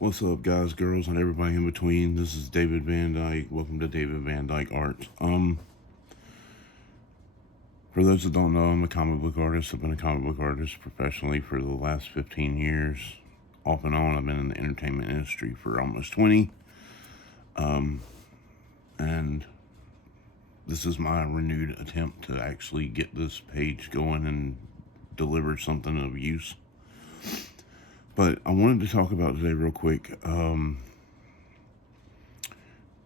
What's up, guys, girls, and everybody in between? This is David Van Dyke. Welcome to David Van Dyke Art. For those that don't know, I'm a comic book artist. I've been a comic book artist professionally for the last 15 years. Off and on, I've been in the entertainment industry for almost 20. And this is my renewed attempt to actually get this page going and deliver something of use. But I wanted to talk about today real quick,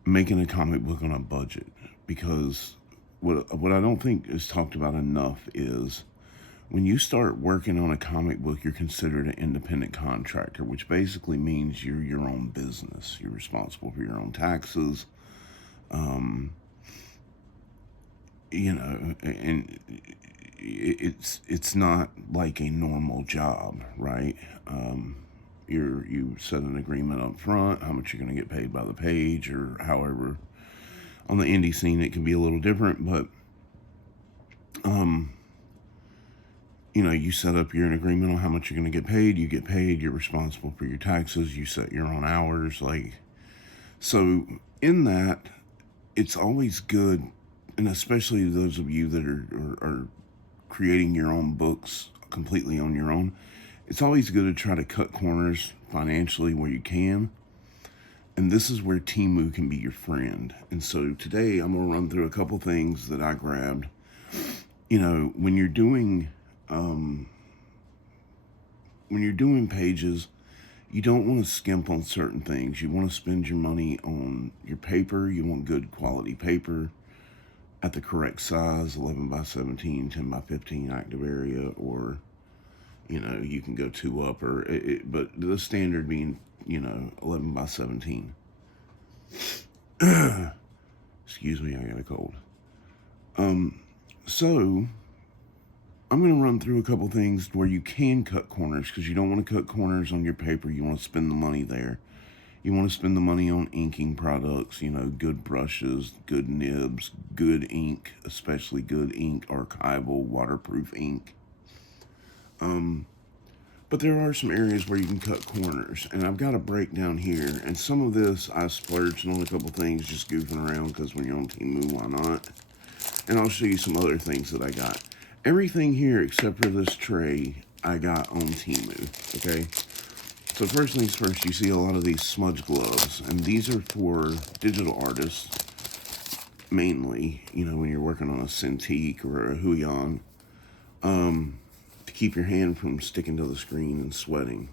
making a comic book on a budget, because what I don't think is talked about enough is when you start working on a comic book, you're considered an independent contractor, which basically means you're your own business. You're responsible for your own taxes, and it's not like a normal job, right? You set an agreement up front, how much you're going to get paid by the page, or however. On the indie scene, it can be a little different, but you set up your agreement on how much you're going to get paid. You get paid. You're responsible for your taxes. You set your own hours, so. In that, it's always good, and especially those of you that are creating your own books completely on your own, it's always good to try to cut corners financially where you can. And this is where Temu can be your friend. And so today I'm going to run through a couple things that I grabbed. When you're doing pages, you don't want to skimp on certain things. You want to spend your money on your paper. You want good quality paper at the correct size, 11 by 17, 10 by 15 active area, or you can go 2 up, but the standard being 11 by 17. Excuse me, I got a cold. So I'm going to run through a couple things where you can cut corners, because you don't want to cut corners on your paper. You want to spend the money there. You want to spend the money on inking products, good brushes, good nibs, good ink, especially good ink, archival, waterproof ink. But there are some areas where you can cut corners, and I've got a breakdown here. And some of this I splurged on a couple things, just goofing around, because when you're on Temu, why not? And I'll show you some other things that I got. Everything here except for this tray I got on Temu, okay? So first things first, you see a lot of these smudge gloves, and these are for digital artists, mainly, when you're working on a Cintiq or a Huion, to keep your hand from sticking to the screen and sweating.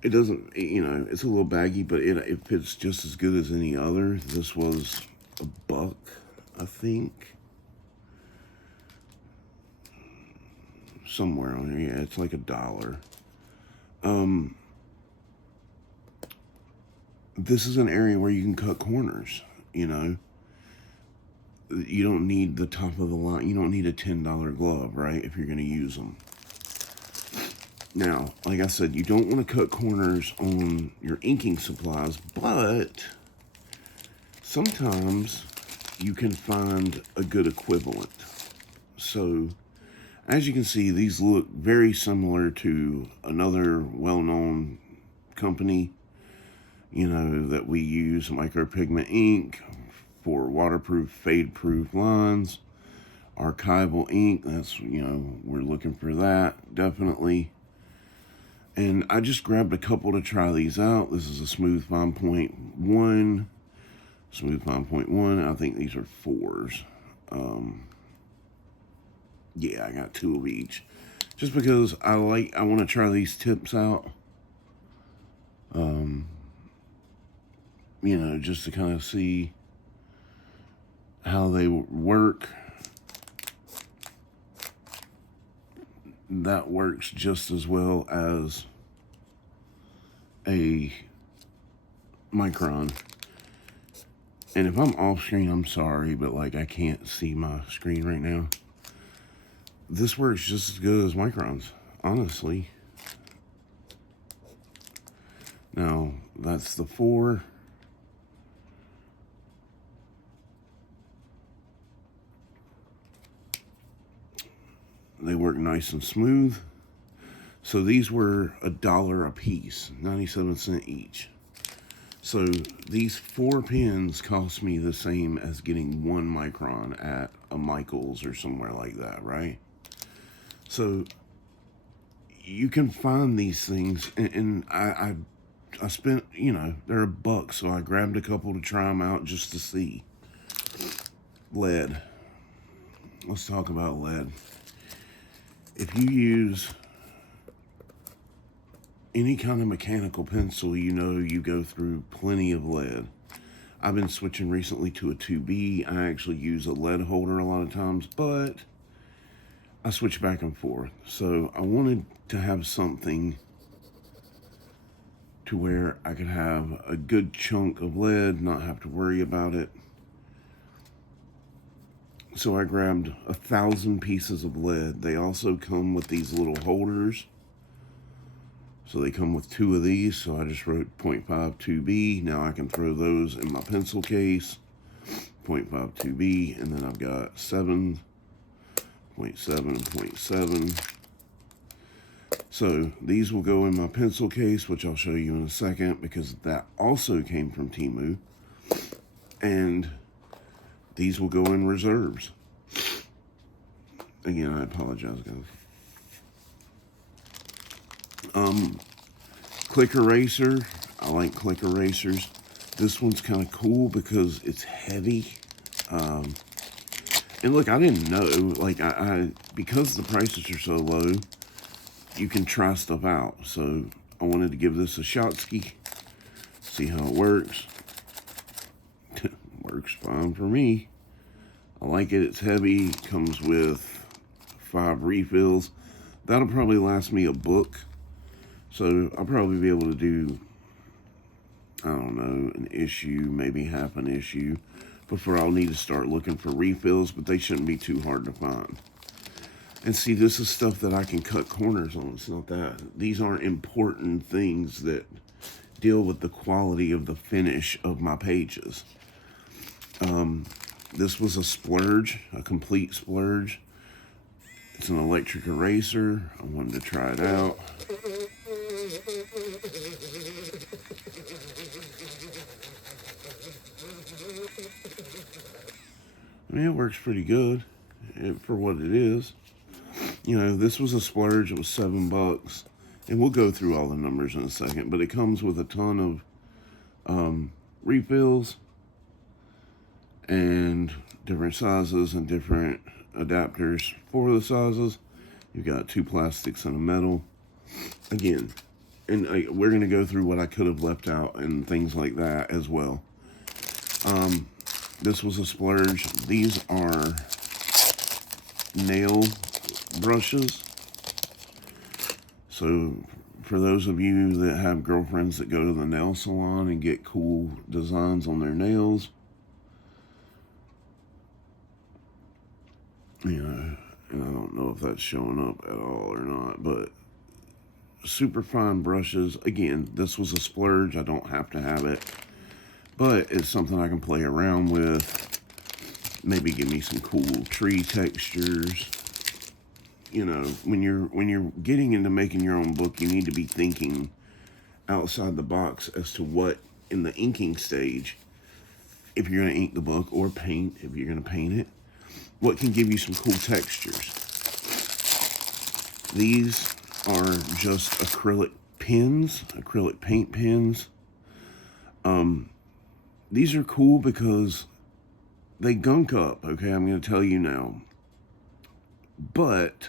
It doesn't, it's a little baggy, but it fits just as good as any other. This was $1, I think. Somewhere on here, yeah, it's like $1. This is an area where you can cut corners. You don't need the top of the line. You don't need a $10 glove, right, if you're going to use them. Now, like I said, you don't want to cut corners on your inking supplies, but sometimes you can find a good equivalent. So, as you can see, these look very similar to another well-known company, that we use, micropigment ink, for waterproof, fade-proof lines. Archival ink, that's, we're looking for that, definitely. And I just grabbed a couple to try these out. This is a smooth fine point 1. Smooth fine point 1. I think these are 4s. Yeah, I got 2 of each. Just because I want to try these tips out. Just to kind of see how they work. That works just as well as a micron. And if I'm off screen, I'm sorry, but I can't see my screen right now. This works just as good as microns, honestly. Now, that's the 4. They work nice and smooth. So these were $1 a piece, 97 cents each. So these 4 pins cost me the same as getting 1 micron at a Michael's or somewhere like that, right? So you can find these things, and I spent, they're $1, so I grabbed a couple to try them out just to see. Lead. Let's talk about lead. If you use any kind of mechanical pencil, you go through plenty of lead. I've been switching recently to a 2B. I actually use a lead holder a lot of times, but I switch back and forth. So I wanted to have something to where I could have a good chunk of lead, not have to worry about it. So I grabbed 1,000 pieces of lead. They also come with these little holders. So they come with 2 of these. So I just wrote 0.5 2B. Now I can throw those in my pencil case. 0.5 2B. And then I've got 7.7 and 0.7. So these will go in my pencil case, which I'll show you in a second, because that also came from Temu. And these will go in reserves. Again, I apologize, guys. Click eraser. I like click erasers. This one's kind of cool because it's heavy. And look, I didn't know, like, because the prices are so low, you can try stuff out. So I wanted to give this a shot-ski, see how it works. Works fine for me. I like it. It's heavy. Comes with 5 refills. That'll probably last me a book. So I'll probably be able to do, I don't know, an issue, maybe half an issue, before I'll need to start looking for refills, but they shouldn't be too hard to find. And see, this is stuff that I can cut corners on. It's not that. These aren't important things that deal with the quality of the finish of my pages. This was a splurge, a complete splurge. It's an electric eraser. I wanted to try it out. I mean, it works pretty good for what it is. This was a splurge. It was $7. And we'll go through all the numbers in a second. But it comes with a ton of refills and different sizes and different adapters for the sizes. You've got 2 plastics and a metal. Again, and we're going to go through what I could have left out and things like that as well. This was a splurge. These are nail brushes. So for those of you that have girlfriends that go to the nail salon and get cool designs on their nails, and I don't know if that's showing up at all or not, but super fine brushes. Again, this was a splurge. I don't have to have it, but it's something I can play around with. Maybe give me some cool tree textures. When you're getting into making your own book, you need to be thinking outside the box as to what, in the inking stage, if you're going to ink the book, or paint, if you're going to paint it, what can give you some cool textures. These are just acrylic pins, acrylic paint pins. These are cool because they gunk up, okay? I'm going to tell you now. But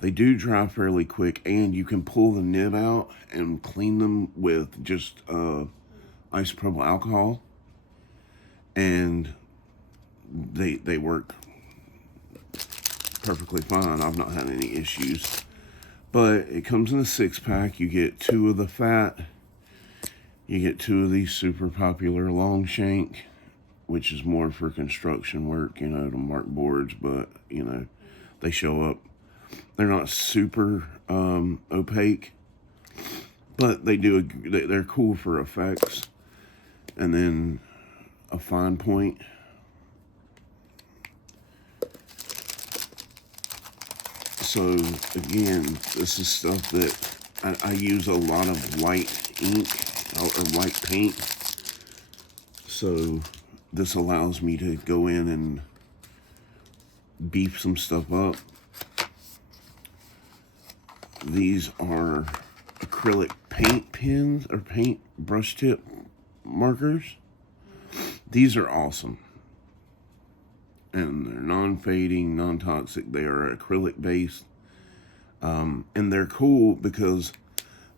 they do dry fairly quick, and you can pull the nib out and clean them with just isopropyl alcohol, and they work perfectly fine. I've not had any issues. But it comes in a 6-pack. You get 2 of the fat. You get 2 of these super popular long shank, which is more for construction work, to mark boards, but, they show up. They're not super opaque, but they're cool for effects. And then a fine point. So again, this is stuff that I use a lot of white ink or white paint. So this allows me to go in and beef some stuff up. These are acrylic paint pens or paint brush tip markers. These are awesome. And they're non-fading, non-toxic. They are acrylic based. And they're cool because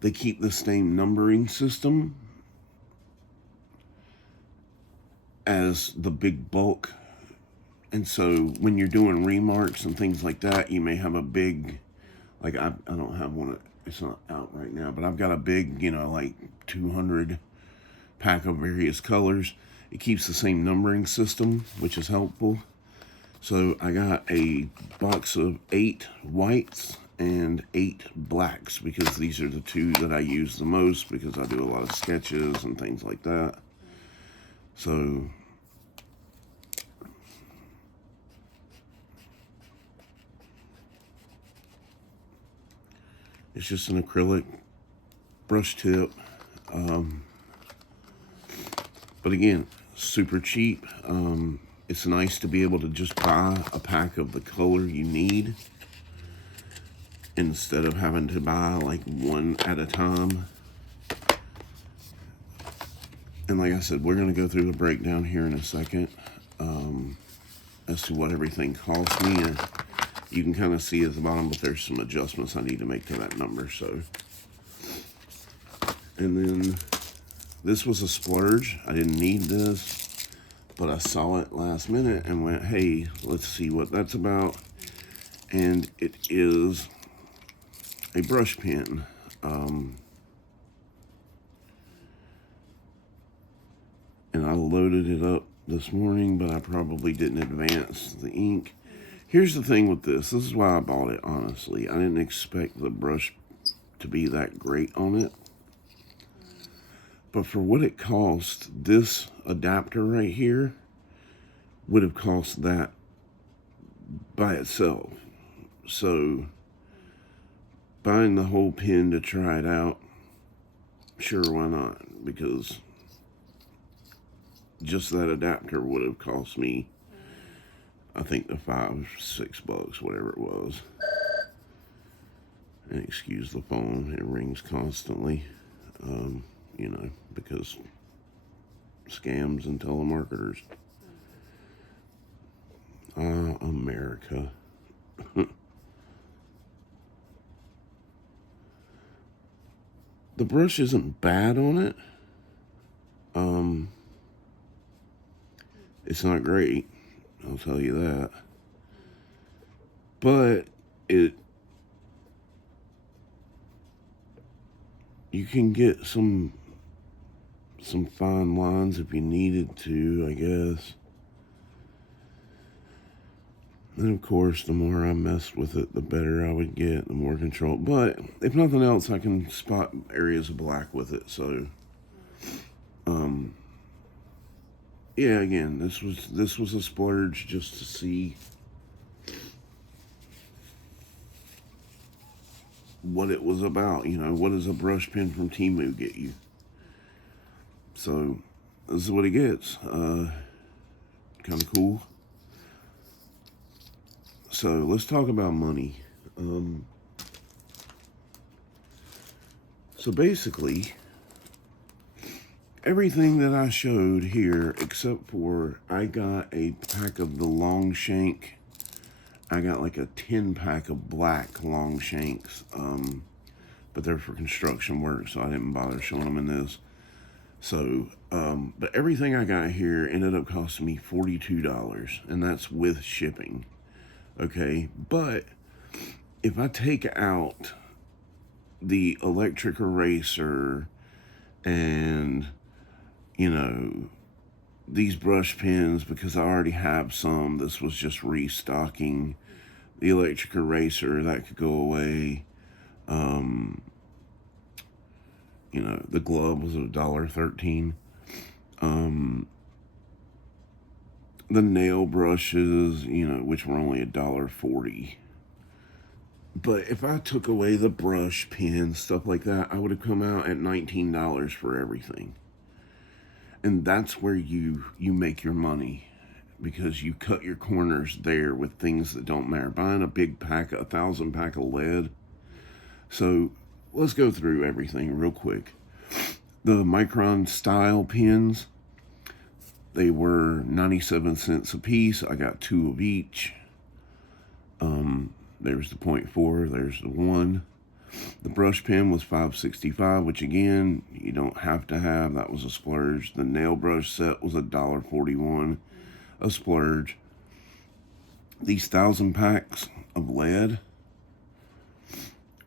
they keep the same numbering system as the big bulk. And so when you're doing remarks and things like that, you may have a big, like I don't have one, it's not out right now, but I've got a big, like 200 pack of various colors. It keeps the same numbering system, which is helpful. So I got a box of 8 whites and 8 blacks because these are the two that I use the most because I do a lot of sketches and things like that. So it's just an acrylic brush tip. But again, super cheap. It's nice to be able to just buy a pack of the color you need instead of having to buy like one at a time. And like I said, we're going to go through the breakdown here in a second as to what everything cost me. And you can kind of see at the bottom, but there's some adjustments I need to make to that number. So, and then this was a splurge. I didn't need this, but I saw it last minute and went, hey, let's see what that's about. And it is a brush pen. And I loaded it up this morning, but I probably didn't advance the ink. Here's the thing with this. This is why I bought it, honestly. I didn't expect the brush to be that great on it. But for what it cost, this adapter right here would have cost that by itself. So buying the whole pen to try it out, sure, why not? Because just that adapter would have cost me, I think, the $5-6, whatever it was. And excuse the phone, it rings constantly, because scams and telemarketers. America. The brush isn't bad on it. It's not great, I'll tell you that. But you can get some fine lines if you needed to, I guess. And of course, the more I messed with it, the better I would get, the more control. But if nothing else, I can spot areas of black with it. So, yeah, again, this was a splurge just to see what it was about. What does a brush pen from Temu get you? So this is what it gets. Kind of cool. So let's talk about money. So basically, everything that I showed here, except for I got a pack of the long shank. I got like a 10-pack of black long shanks, but they're for construction work, so I didn't bother showing them in this. So, but everything I got here ended up costing me $42, and that's with shipping. Okay, but if I take out the electric eraser and, these brush pens, because I already have some, this was just restocking. The electric eraser, that could go away. The glove was $1.13. The nail brushes, which were only $1.40. But if I took away the brush, pins, stuff like that, I would have come out at $19 for everything. And that's where you make your money, because you cut your corners there with things that don't matter. Buying a big pack, 1,000 pack of lead. So let's go through everything real quick. The Micron style pins, they were 97 cents a piece. I got 2 of each. There's the 0.4, there's the 1. The brush pen was $5.65, which again, you don't have to have. That was a splurge. The nail brush set was $1.41, a splurge. These 1,000 packs of lead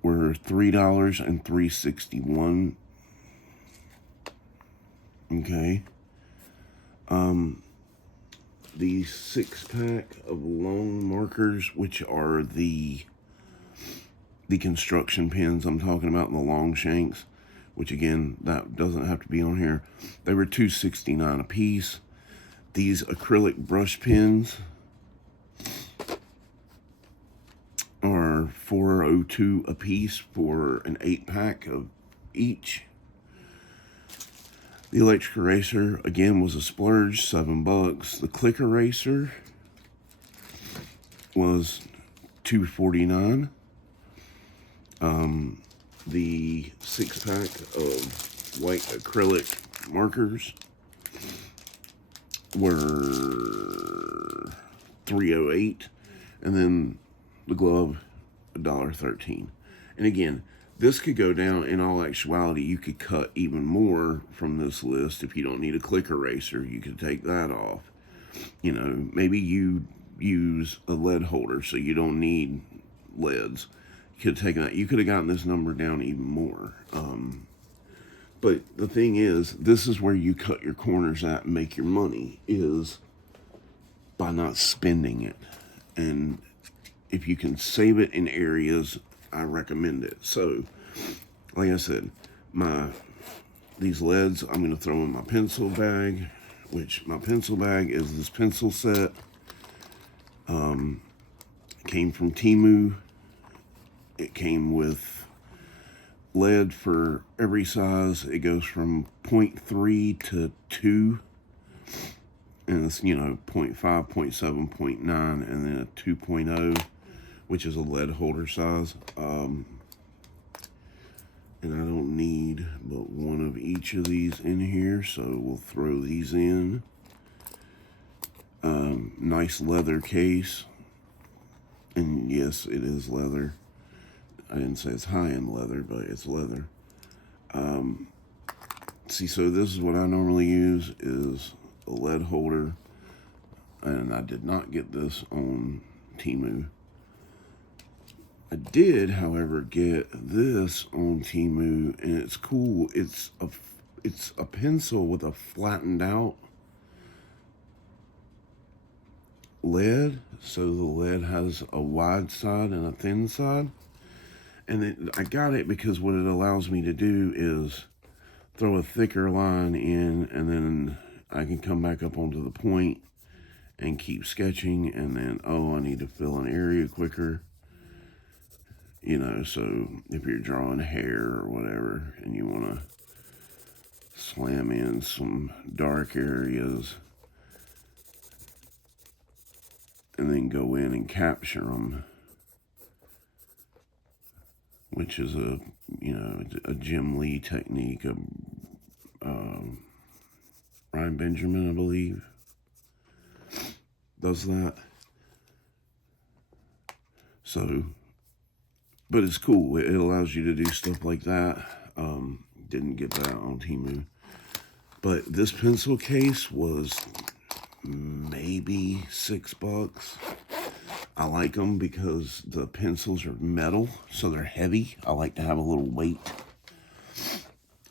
were $3 and $3.61. Okay. The 6-pack of long markers, which are the construction pins I'm talking about, the long shanks, which again, that doesn't have to be on here. They were $2.69 a piece. These acrylic brush pins are $4.02 a piece for an 8-pack of each. The electric eraser, again, was a splurge, $7. The click eraser was $2.49. The 6-pack of white acrylic markers were $3.08, and then the glove $1.13. And again, this could go down. In all actuality, you could cut even more from this list. If you don't need a click eraser, you could take that off. You know, maybe you use a lead holder, so you don't need leads. You could have taken that. You could have gotten this number down even more. But the thing is, this is where you cut your corners at and make your money, is by not spending it. And if you can save it in areas, I recommend it. So, like I said, these leads I'm going to throw in my pencil bag, which my pencil bag is this pencil set. Came from Temu. It came with lead for every size. It goes from 0.3 to 2. And it's, 0.5, 0.7, 0.9, and then a 2.0, which is a lead holder size. And I don't need but one of each of these in here, so we'll throw these in. Nice leather case. And yes, it is leather. I didn't say it's high-end leather, but it's leather. See, so this is what I normally use, is a lead holder. And I did not get this on Temu. I did, however, get this on Temu, and it's cool. It's a pencil with a flattened out lead, so the lead has a wide side and a thin side. And I got it because what it allows me to do is throw a thicker line in, and then I can come back up onto the point and keep sketching, and then, I need to fill an area quicker. So if you're drawing hair or whatever, and you want to slam in some dark areas, and then go in and capture them, which is a Jim Lee technique of Ryan Benjamin, I believe, does that. So, but it's cool. It allows you to do stuff like that. Didn't get that on Temu. But this pencil case was maybe $6. I like them because the pencils are metal, so they're heavy. I like to have a little weight.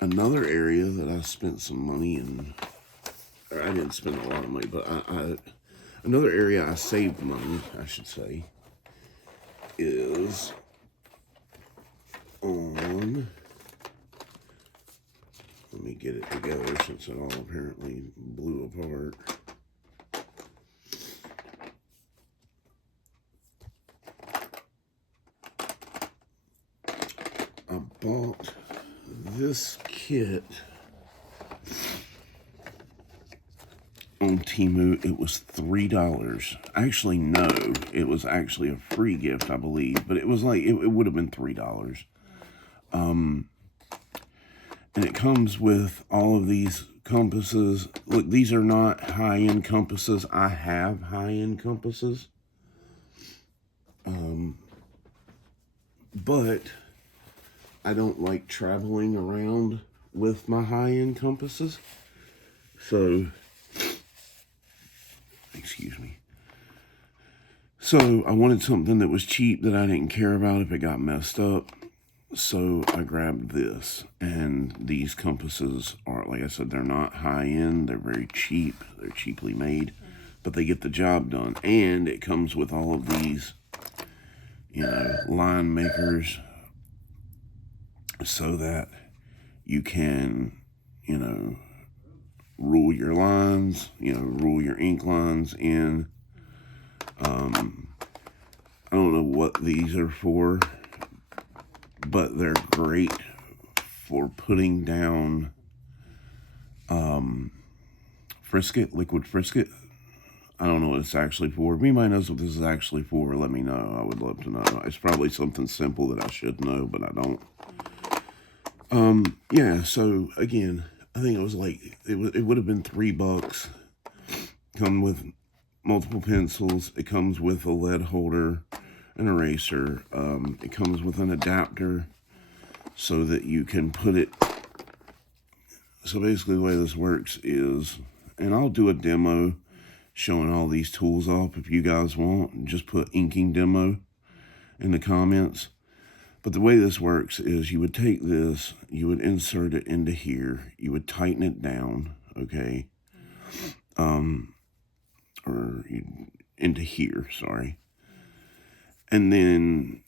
Another area that I spent some money in, or I didn't spend a lot of money, but another area I saved money, I should say, is on, let me get it together since it all apparently blew apart. bought this kit on Temu. It was $3. Actually, no, it was actually a free gift, I believe, but it was like, it would have been $3. And it comes with all of these compasses. Look, these are not high-end compasses. I have high-end compasses. But I don't like traveling around with my high-end compasses. So, excuse me. So I wanted something that was cheap that I didn't care about if it got messed up. So I grabbed this, and these compasses are, like I said, they're not high-end. They're very cheap. They're cheaply made, but they get the job done. And it comes with all of these, you know, line makers so that you can, you know, rule your lines, you know, rule your ink lines in. I don't know what these are for, but they're great for putting down Frisket, liquid Frisket. I don't know what it's actually for. If anybody knows what this is actually for, let me know. I would love to know. It's probably something simple that I should know, but I don't. Yeah, so again, I think it was like, it would have been $3. Come with multiple pencils. It comes with a lead holder, an eraser. It comes with an adapter so that you can put it. So basically the way this works is, and I'll do a demo showing all these tools off if you guys want. Just put inking demo in the comments. But the way this works is you would take this, you would insert it into here, you would tighten it down, okay? Into here, sorry. And then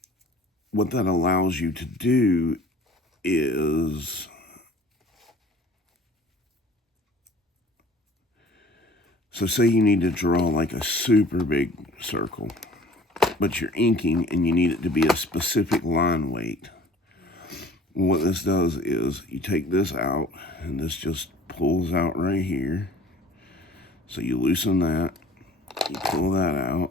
what that allows you to do is, so say you need to draw like a super big circle, but you're inking and you need it to be a specific line weight. What this does is you take this out, and this just pulls out right here. So you loosen that, you pull that out,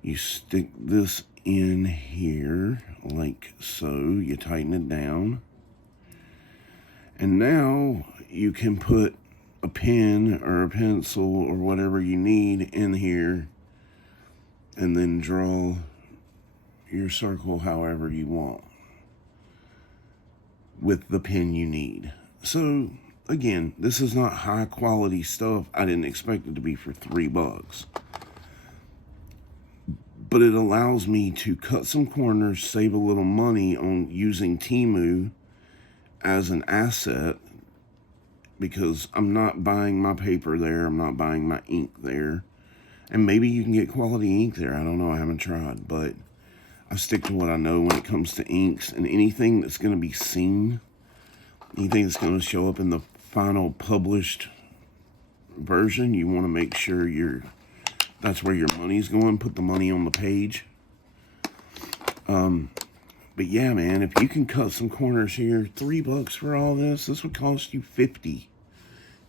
you stick this in here like so, you tighten it down, and now you can put a pen or a pencil or whatever you need in here and then draw your circle however you want with the pen you need. So again, this is not high quality stuff. I didn't expect it to be for $3, but it allows me to cut some corners, save a little money on using Temu as an asset, because I'm not buying my paper there, I'm not buying my ink there. And maybe you can get quality ink there, I don't know, I haven't tried, but I stick to what I know when it comes to inks. And anything that's going to be seen, anything that's going to show up in the final published version, you want to make sure that's where your money's going. Put the money on the page. But yeah, man, if you can cut some corners here, $3 for all this would cost you $50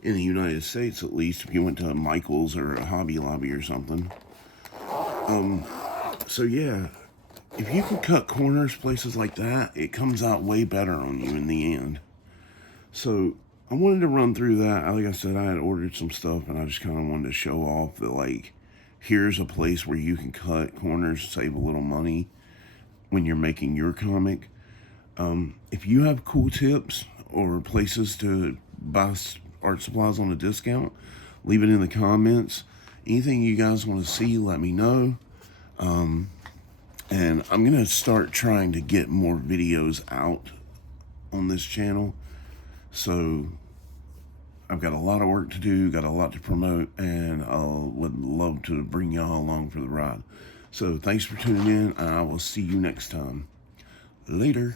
in the United States, at least, if you went to a Michael's or a Hobby Lobby or something. So yeah, if you can cut corners, places like that, it comes out way better on you in the end. So I wanted to run through that. Like I said, I had ordered some stuff, and I just kind of wanted to show off that, like, here's a place where you can cut corners, save a little money when you're making your comic. If you have cool tips or places to buy art supplies on a discount, leave it in the comments. Anything you guys want to see, let me know. And I'm going to start trying to get more videos out on this channel. So I've got a lot of work to do, got a lot to promote, and I would love to bring y'all along for the ride. So thanks for tuning in, and I will see you next time. Later.